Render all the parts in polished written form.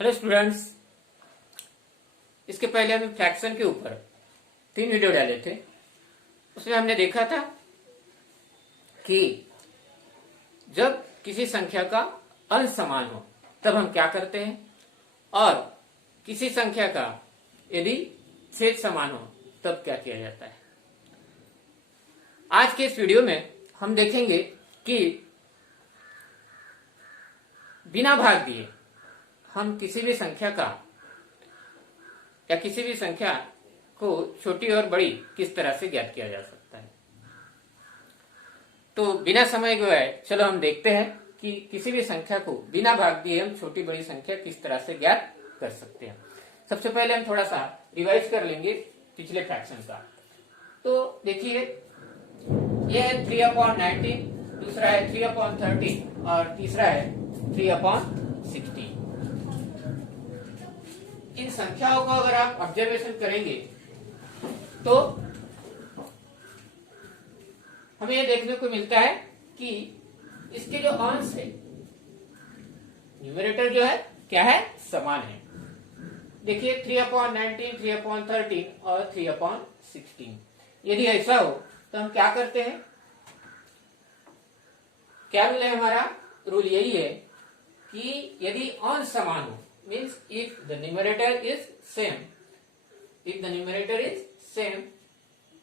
Hello students, इसके पहले हम फ्रैक्शन के ऊपर 3 वीडियो डाले थे। उसमें हमने देखा था कि जब किसी संख्या का अंश समान हो तब हम क्या करते हैं, और किसी संख्या का यदि छेद समान हो तब क्या किया जाता है। आज के इस वीडियो में हम देखेंगे कि बिना भाग दिए हम किसी भी संख्या का या किसी भी संख्या को छोटी और बड़ी किस तरह से ज्ञात किया जा सकता है। तो बिना समय गवाए चलो हम देखते हैं कि किसी भी संख्या को बिना भाग दिए हम छोटी बड़ी संख्या किस तरह से ज्ञात कर सकते हैं। सबसे पहले हम थोड़ा सा रिवाइज कर लेंगे पिछले फ्रैक्शन का। तो देखिए, यह है 3/19, दूसरा है 3/13 और तीसरा है 3/16। इन संख्याओं को अगर आप ऑब्जर्वेशन करेंगे तो हमें यह देखने को मिलता है कि इसके जो अंश है, न्यूमरेटर जो है क्या है, समान है। देखिए 3/19, 3/13 और 3/16। यदि ऐसा हो तो हम क्या करते हैं, क्या रूल है हमारा? रूल यही है कि यदि अंश समान हो, means if the numerator is same,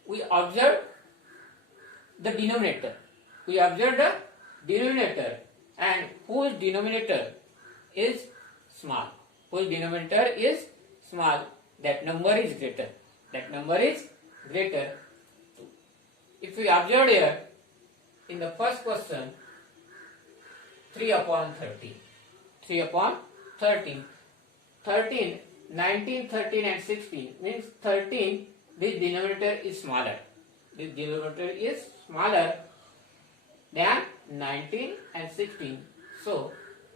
we observe the denominator, and whose denominator is small, that number is greater. If we observe here in the first question 3/13, 13, 19, 13 and 16 means 13, this denominator is smaller. Than 19 and 16. So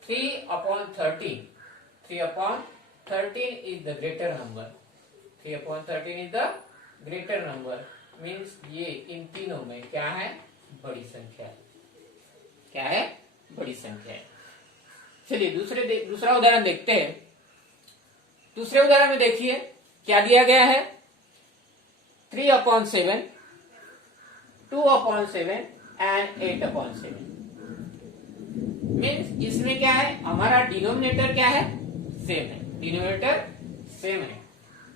3/13 is the greater number. 3/13 is the greater number, means ये इन तीनों में क्या है, बड़ी संख्या है। क्या है? बड़ी संख्या है। चलिए दूसरा उदाहरण देखते हैं। दूसरे उदाहरण में देखिए क्या दिया गया है, 3/7, 2/7 एंड 8/7। मीन्स इसमें क्या है, हमारा डिनोमिनेटर क्या है, सेम है।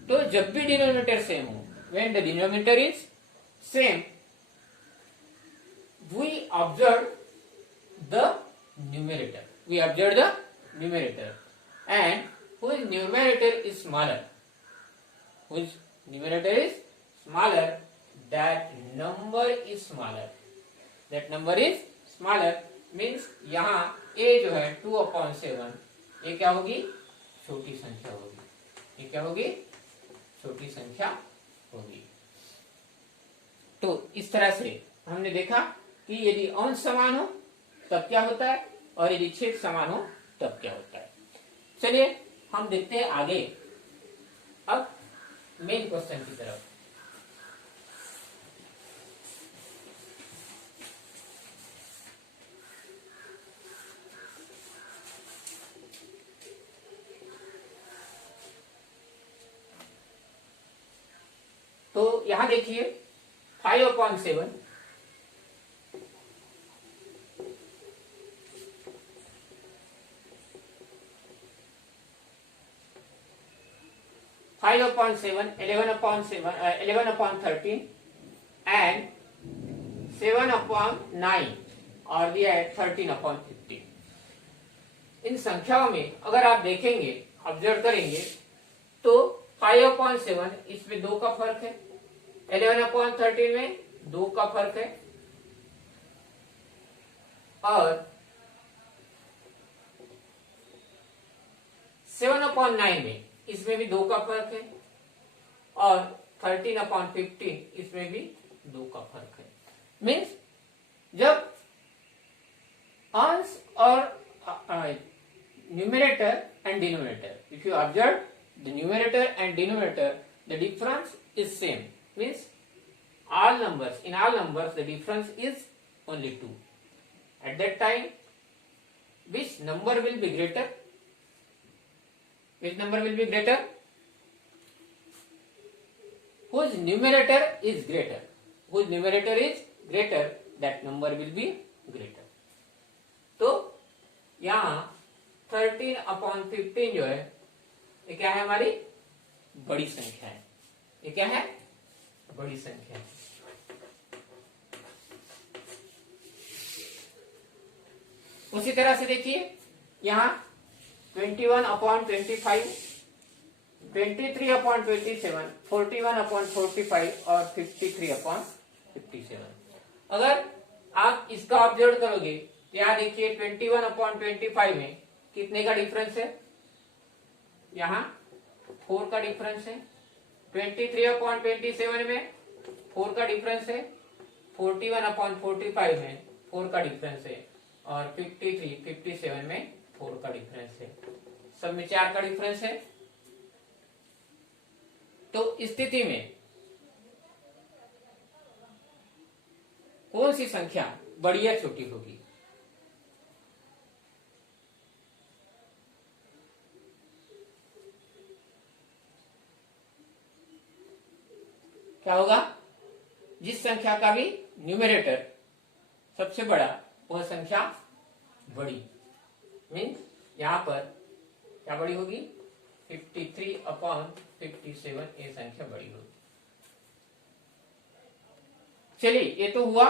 तो जब भी डिनोमिनेटर सेम हो, when the denominator is same, we observe the numerator, and whose numerator is smaller, that number is smaller, means यहाँ a जो है 2/7, ये क्या होगी, छोटी संख्या होगी। ये क्या होगी, छोटी संख्या होगी। तो इस तरह से हमने देखा कि यदि अंश समान हो तब क्या होता है, और यदि छेद समान हो तब क्या होता है। चलिए हम देखते हैं आगे, अब मेन क्वेश्चन की तरफ। तो यहां देखिए 5/7, 5/7, 11/13 एंड 7/9 और दिया है 13/15। इन संख्याओं में अगर आप देखेंगे, ऑब्जर्व करेंगे तो 5/7 इसमें 2 का फर्क है, 11/13 में 2 का फर्क है, और 7/9 में इसमें भी 2 का फर्क है, और 13/15 इसमें भी 2 का फर्क है। मीन्स जब अंश और numerator and denominator, if you observe the numerator and denominator, the difference is same, means in all numbers the difference is only 2. At that time which number will be greater? Which number will be greater? Whose numerator is greater? Whose numerator is greater, that number will be greater. तो यहाँ 13/15 जो है ये क्या है, हमारी बड़ी संख्या है। ये क्या है? बड़ी संख्या है। उसी तरह से देखिए यहाँ 21/25, 23/27, 41/45 और 53/57। अगर आप इसका ऑब्जर्व करोगे तो यहाँ देखिए 21/25 में कितने का डिफरेंस है? यहाँ 4 का डिफरेंस है। 23/27 में 4 का डिफरेंस है। 41/45 में 4 का डिफरेंस है और 57 में 4 का डिफरेंस है। सब में 4 का डिफरेंस है। तो इस स्थिति में कौन सी संख्या बड़ी या छोटी होगी? क्या होगा? जिस संख्या का भी न्यूमरेटर सबसे बड़ा वह संख्या बड़ी, मीन्स यहां पर क्या बड़ी होगी? 53/57 ये संख्या बड़ी होगी। चलिए ये तो हुआ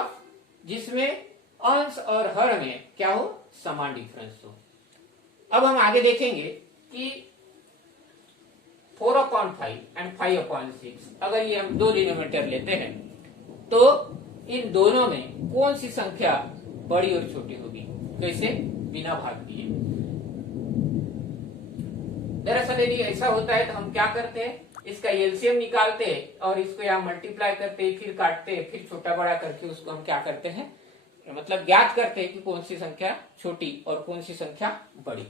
जिसमें अंश और हर में क्या हो? समान डिफरेंस हो। अब हम आगे देखेंगे कि 4/5 एंड 5/6 अगर ये हम दो डिनोमिनेटर लेते हैं तो इन दोनों में कौन सी संख्या बड़ी और छोटी होगी? कैसे? बिना भाग दिए। दरअसल यदि ऐसा होता है तो हम क्या करते हैं, इसका एलसीएम निकालते हैं और इसको यहाँ मल्टीप्लाई करते हैं, फिर काटते हैं, फिर छोटा बड़ा करके उसको हम क्या करते हैं, मतलब ज्ञात करते हैं कि कौन सी संख्या छोटी और कौन सी संख्या बड़ी।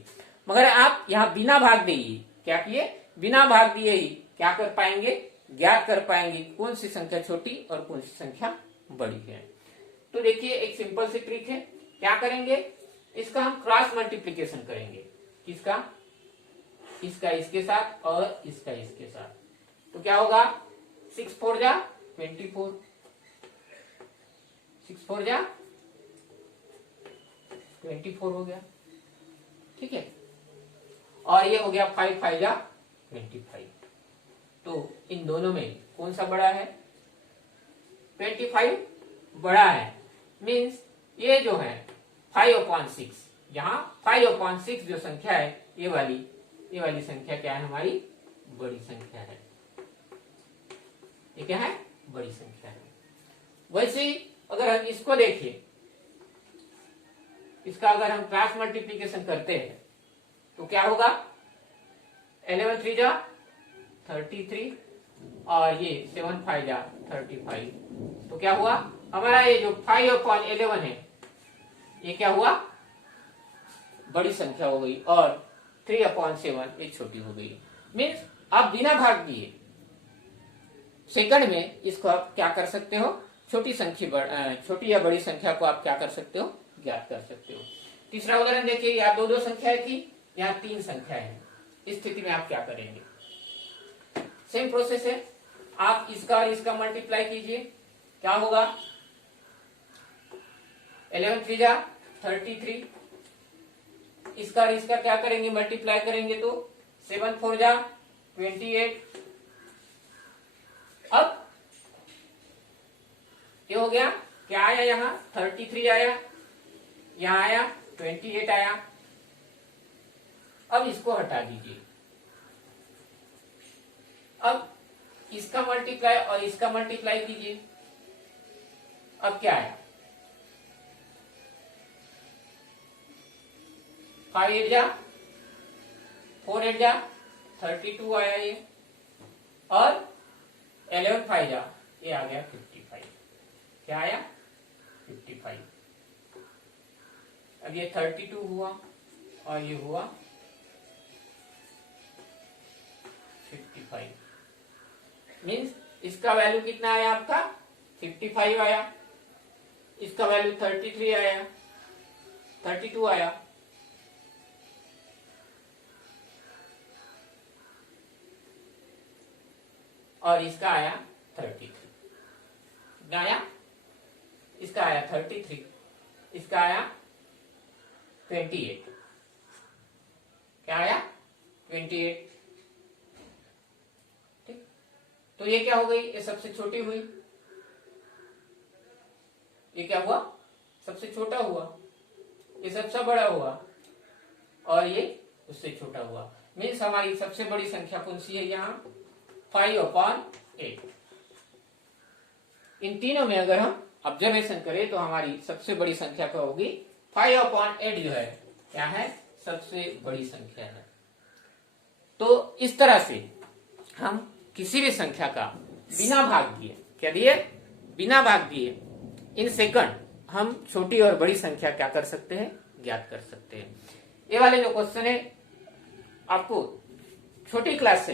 मगर आप यहाँ बिना भाग दिए क्या किए? बिना भाग दिए ही क्या कर पाएंगे? ज्ञात कर पाएंगे कौन सी संख्या छोटी और कौन सी संख्या बड़ी है। तो देखिए एक सिंपल सी ट्रिक है। क्या करेंगे? इसका हम क्रॉस मल्टीप्लीकेशन करेंगे। किसका? इसका इसके साथ और इसका इसके साथ। तो क्या होगा? 6 4 जा 24, 6 4 जा 24 हो गया। ठीक है। और ये हो गया 5 5 जा 25। तो इन दोनों में कौन सा बड़ा है? 25 बड़ा है। मीन्स ये जो है 5/6, यहाँ 5/6 जो संख्या है ये वाली संख्या क्या है? हमारी बड़ी संख्या है। ये क्या है? बड़ी संख्या है। वैसे ही अगर हम इसको देखिए, इसका अगर हम क्रॉस मल्टीप्लीकेशन करते हैं तो क्या होगा? 11 3 जा 33 और ये 7 5 जा 35। तो क्या हुआ? हमारा ये जो 5/11 है ये क्या हुआ? बड़ी संख्या हो गई और 3/7 ये छोटी हो गई। मीन्स आप बिना भाग दिए सेकंड में इसको आप क्या कर सकते हो? छोटी या बड़ी संख्या को आप क्या कर सकते हो? ज्ञात कर सकते हो। तीसरा उदाहरण देखिए, यहाँ दो संख्याएं थी, यहाँ 3 संख्याएं हैं। इस स्थिति में आप क्या करेंगे? सेम प्रोसेस है। आप इसका और इसका मल्टीप्लाई कीजिए। क्या होगा? 11 3 जा 33। इसका और इसका क्या करेंगे? मल्टीप्लाई करेंगे तो 7 4 जा 28। अब ये हो गया। क्या आया? यहाँ 33 आया, यहाँ आया 28 आया। अब इसको हटा दीजिए। अब इसका मल्टीप्लाई और इसका मल्टीप्लाई कीजिए। अब क्या आया? 5 8 जा 4 8 जा 32 आया ये, और 11 5 जा ये आ गया 55। क्या आया? 55। अब ये 32 हुआ और ये हुआ 55। मीन्स इसका वैल्यू कितना आया? आपका 55 आया। इसका वैल्यू 33 आया, 32 आया। और इसका आया 33। कितना आया? इसका आया 33, इसका आया 28। क्या आया? 28। ठीक, तो ये क्या हो गई? ये सबसे छोटी हुई। ये क्या हुआ? सबसे छोटा हुआ। ये सबसे बड़ा हुआ और ये उससे छोटा हुआ। मीन्स हमारी सबसे बड़ी संख्या कौन सी है यहाँ? 5/8। इन तीनों में अगर हम ऑब्जर्वेशन करें तो हमारी सबसे बड़ी संख्या क्या होगी? 5/8 जो है क्या है? सबसे बड़ी संख्या है। तो इस तरह से हम किसी भी संख्या का बिना भाग दिए, क्या दिए? बिना भाग दिए इन सेकंड हम छोटी और बड़ी संख्या क्या कर सकते हैं? ज्ञात कर सकते हैं। ये वाले जो क्वेश्चन है आपको छोटी क्लास से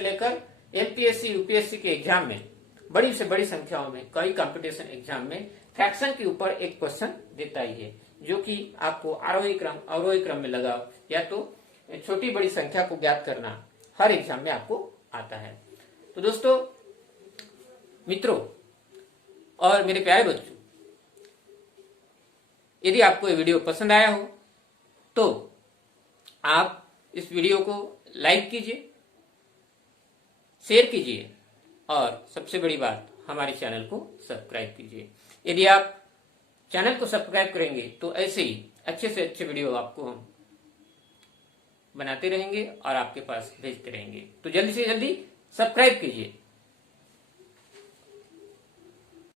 लेकर एमपीएससी यूपीएससी के एग्जाम में बड़ी से बड़ी संख्याओं में, कई कंपटीशन एग्जाम में फ्रैक्शन के ऊपर एक क्वेश्चन देता ही है, जो कि आपको आरोही क्रम अवरोही क्रम में लगाओ या तो छोटी बड़ी संख्या को ज्ञात करना हर एग्जाम में आपको आता है। तो दोस्तों, मित्रों और मेरे प्यारे बच्चों, यदि आपको ये वीडियो पसंद आया हो तो आप इस वीडियो को लाइक कीजिए, शेयर कीजिए और सबसे बड़ी बात, हमारे चैनल को सब्सक्राइब कीजिए। यदि आप चैनल को सब्सक्राइब करेंगे तो ऐसे ही अच्छे से अच्छे वीडियो आपको हम बनाते रहेंगे और आपके पास भेजते रहेंगे। तो जल्दी से जल्दी सब्सक्राइब कीजिए।